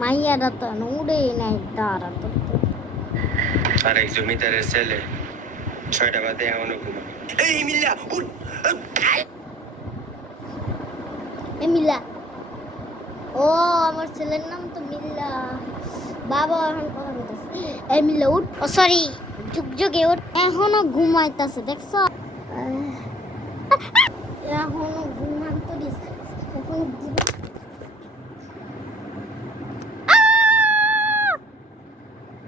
মাইয়াটা তো উড়েই নাই দাঁড়া তো আর এক জমিদারের ছেলে 6টা বাদে এমনও ঘুমা। এই মিল্লা উঠ। মিল্লা ও আমার ছেলের নাম তো মিল্লা বাবা এখন কথা বলতেছে এই মিল্লা উঠ ও সরি যুগ যুগে উঠ এখনো ঘুমাইতেছে দেখছো এখনো ঘুমাতে দিস এখন